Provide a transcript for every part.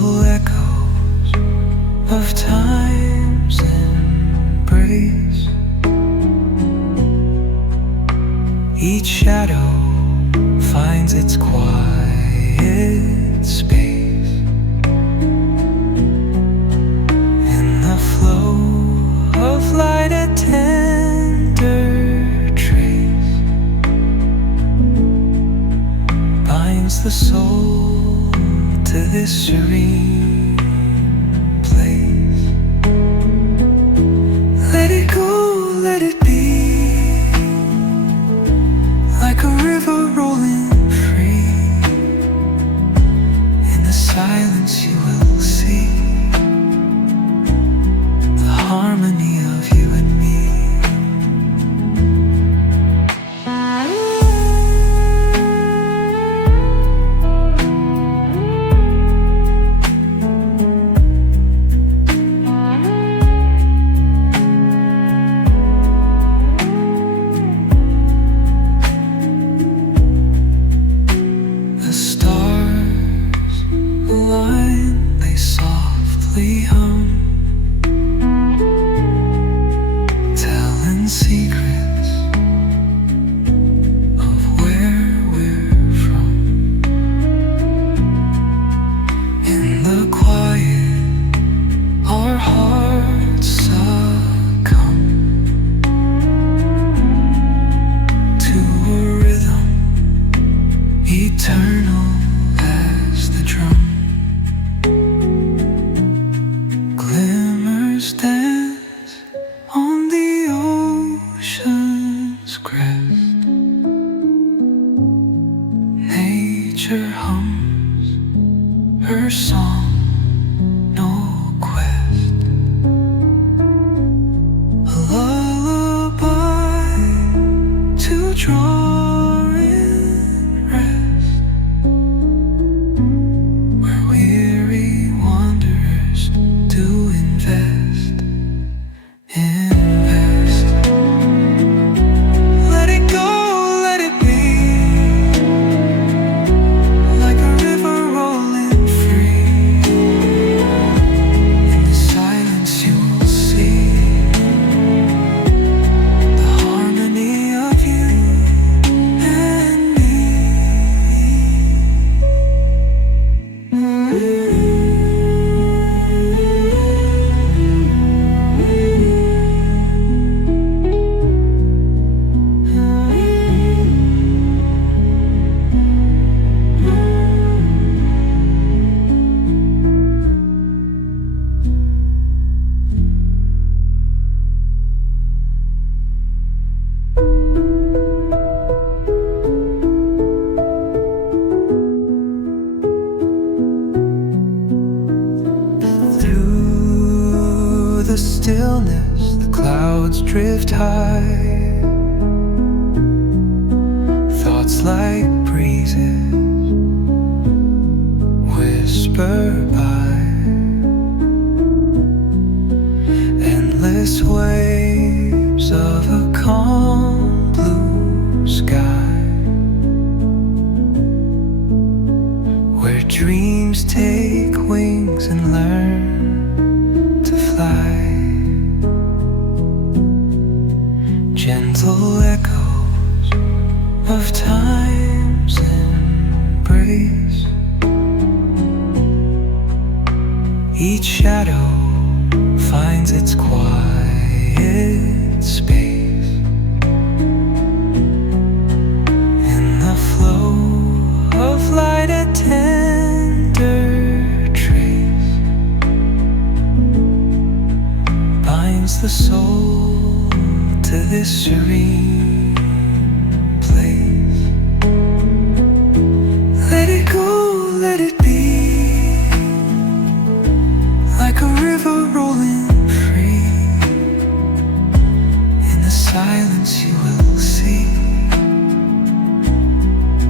gentle echoes of time's embrace. Each shadow finds its quiet space in the flow of light, a tender trace binds the soul to this serene place. Let it go, let it be, like a river rolling free. In the silence you will see the harmony of you and me. The stars align, they softly hum, telling secrets of where we're from. In the quiet, our hearts succumb to a rhythm eternal as the drum. Glimmers dance on the ocean's crest. Nature hums her song, no quest. A lullaby to draw in rest, where weary wanderers do invest. Let it go, let it be, like a river rolling free. In the silence you will see the harmony of you and me. Through the stillness, the clouds drift high. Thoughts like breezes whisper by. Endless waves of a calm blue sky, where dreams take wings and learn to fly. Gentle echoes of time's embrace. Each shadow finds its quiet space in the flow of light, a tender trace binds the soul to this serene place. Let it go, let it be, like a river rolling free. In the silence you will see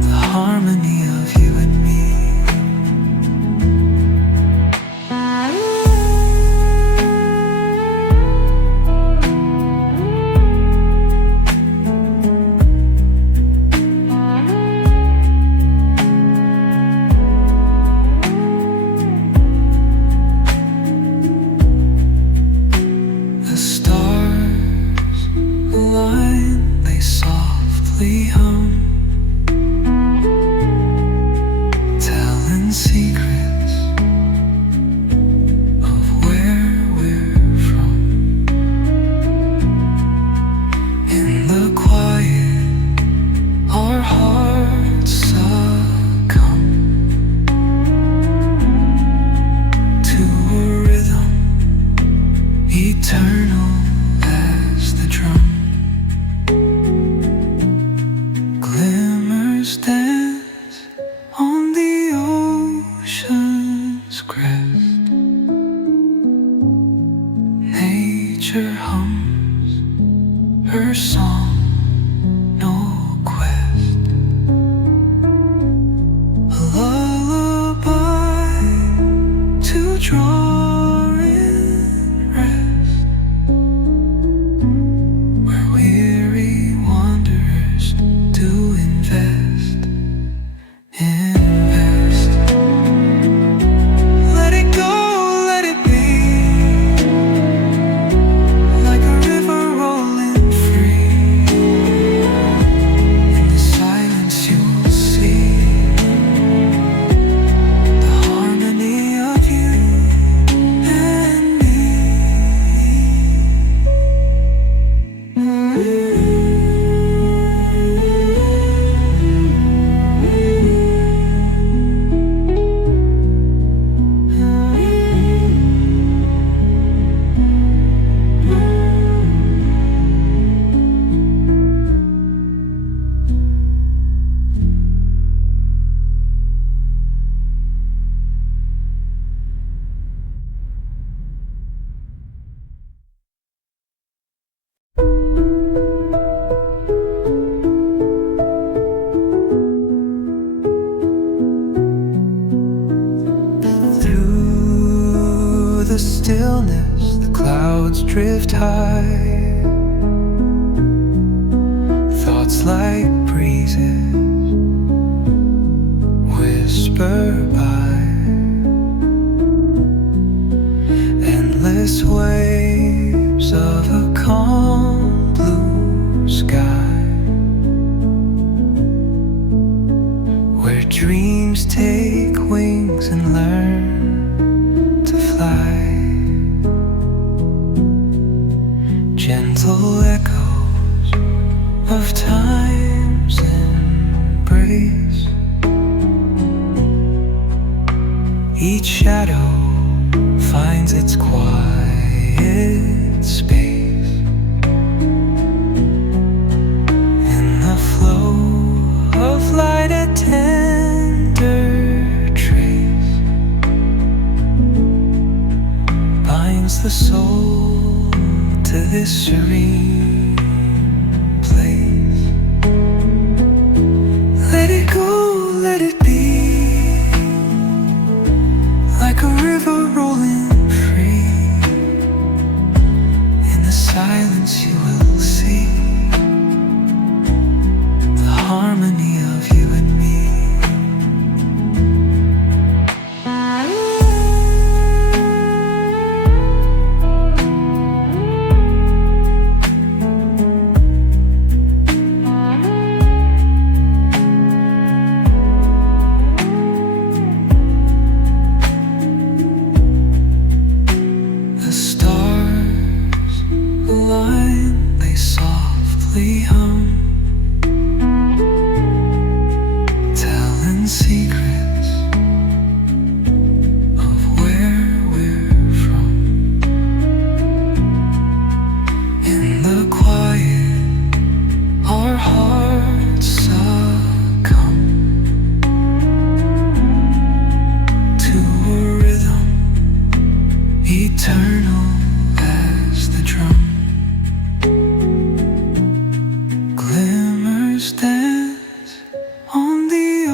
the harmony of you and me. crest. Nature hums her song, no quest. A lullaby to draw in rest, where weary wanderers do invest. Invest. Let it go, let it be, like a river rolling free. In the silence you will see the harmony of you and me. Through the stillness, the clouds drift high. Thoughts like breezes whisper by. Endless waves of a calm blue sky, where dreams take wings and learn to fly. Gentle echoes of time's embrace. Each shadow finds its quiet space. In the flow of light, a tender trace binds the soul to this serene place. Let it go, let it be, like a river rolling free. In the silence you will see the harmony of you and me. The stars align, they softly hum, telling secrets of where we're from. In the quiet, our hearts succumb to a rhythm eternal as the drum. Glimmers dance on the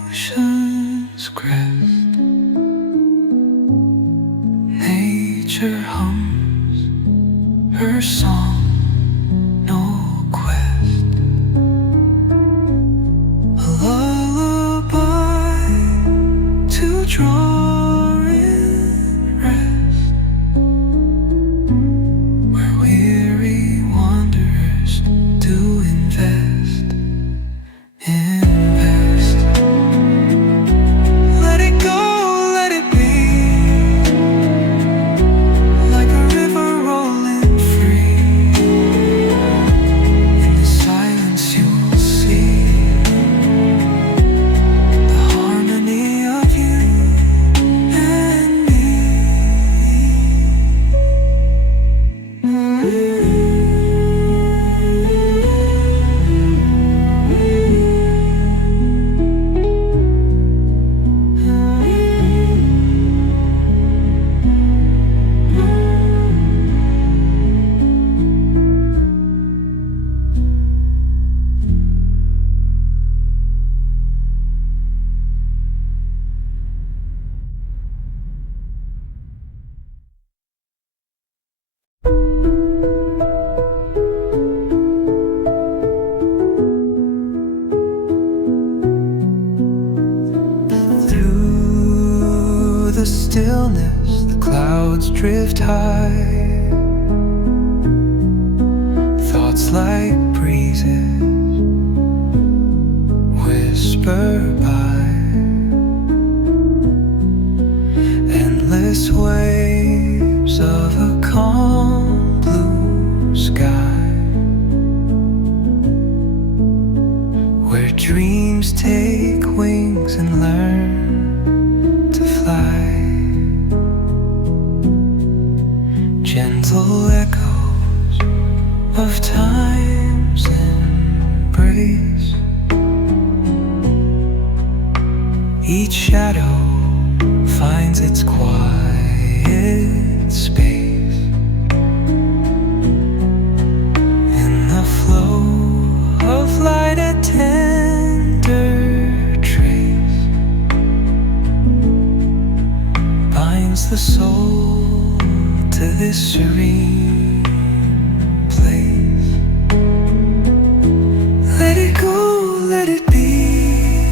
ocean's crest. Nature hums her song, no quest. A lullaby to draw in rest, where weary wanderers do invest. Invest. Let it go, let it be, like a river rolling free. stillness, the clouds drift high. Thoughts like breezes whisper by. Endless waves of a calm blue sky, where dreams take wings and learn to fly. Gentle echoes of time's embrace. Each shadow finds its quiet space. In the flow of light, a tender trace binds the soul to this serene place. Let it go, let it be,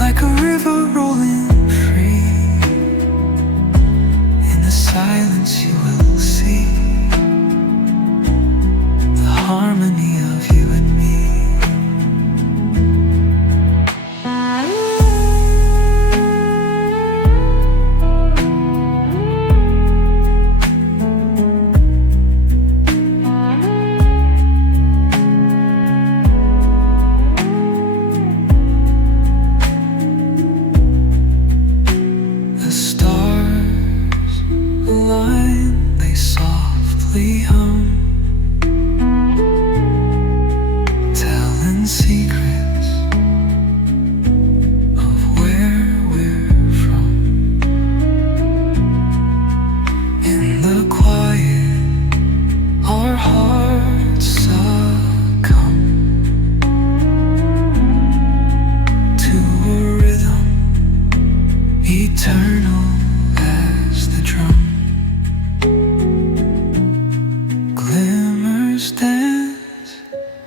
like a river rolling free. In the silence you will see the harmony of you and me. The stars align, they softly hum, telling secrets of where we're from. In the quiet, our hearts succumb to a rhythm eternal as the drum. Glimmers dance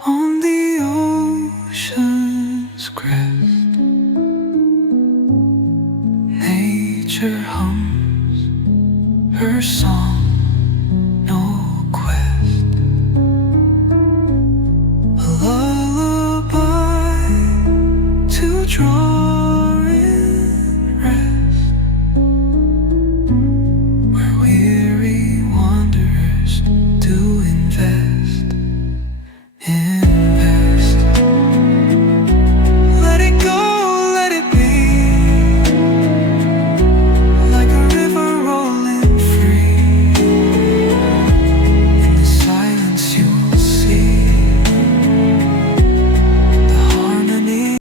on the ocean's crest. Nature hums her song